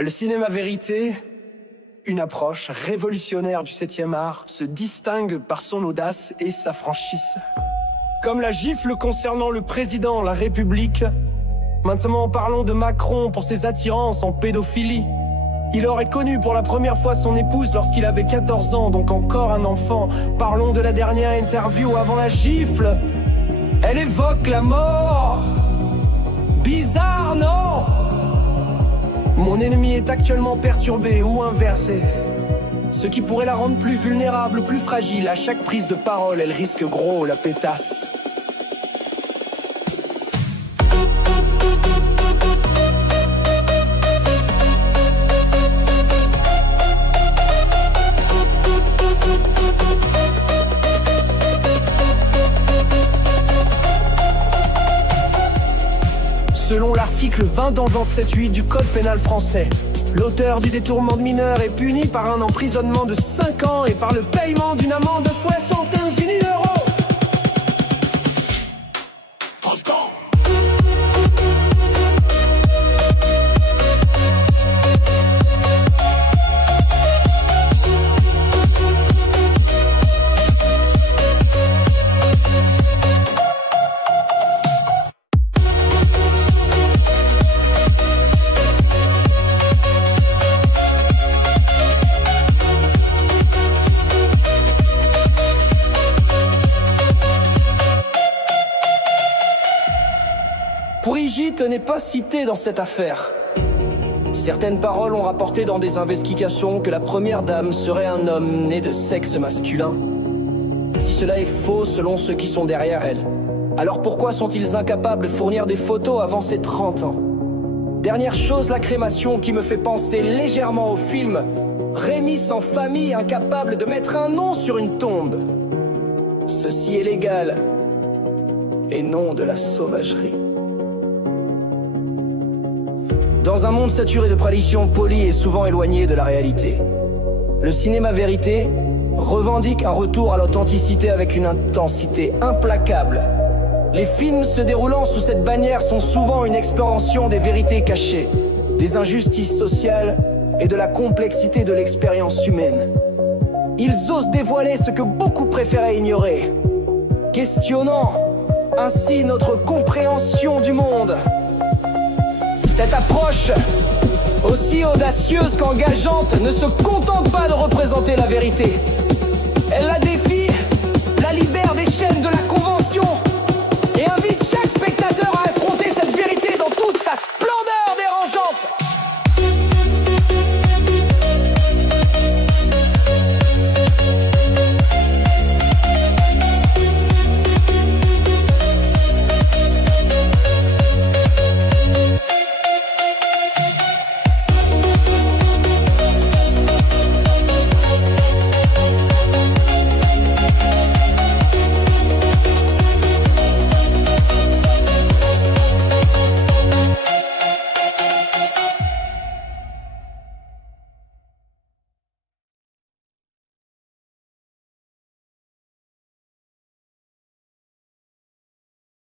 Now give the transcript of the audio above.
Le cinéma vérité, une approche révolutionnaire du 7e art, se distingue par son audace et sa franchise. Comme la gifle concernant le président, la République, maintenant parlons de Macron pour ses attirances en pédophilie. Il aurait connu pour la première fois son épouse lorsqu'il avait 14 ans, donc encore un enfant. Parlons de la dernière interview avant la gifle. Elle évoque la mort. Bizarre, non? Mon ennemi est actuellement perturbé ou inversé, ce qui pourrait la rendre plus vulnérable, plus fragile. À chaque prise de parole, elle risque gros la pétasse. Selon l'article 20 dans 27.8 du Code pénal français, l'auteur du détournement de mineurs est puni par un emprisonnement de 5 ans et par le paiement d'une amende de 75 000 €. Brigitte n'est pas citée dans cette affaire. Certaines paroles ont rapporté dans des investigations que la première dame serait un homme né de sexe masculin. Si cela est faux selon ceux qui sont derrière elle, alors pourquoi sont-ils incapables de fournir des photos avant ses 30 ans? Dernière chose, la crémation qui me fait penser légèrement au film Rémi sans famille, incapable de mettre un nom sur une tombe. Ceci est légal et non de la sauvagerie. Dans un monde saturé de traditions polies et souvent éloigné de la réalité, le cinéma vérité revendique un retour à l'authenticité avec une intensité implacable. Les films se déroulant sous cette bannière sont souvent une exploration des vérités cachées, des injustices sociales et de la complexité de l'expérience humaine. Ils osent dévoiler ce que beaucoup préféraient ignorer, questionnant ainsi notre compréhension du monde. Cette approche, aussi audacieuse qu'engageante, ne se contente pas de représenter la vérité. Elle la défie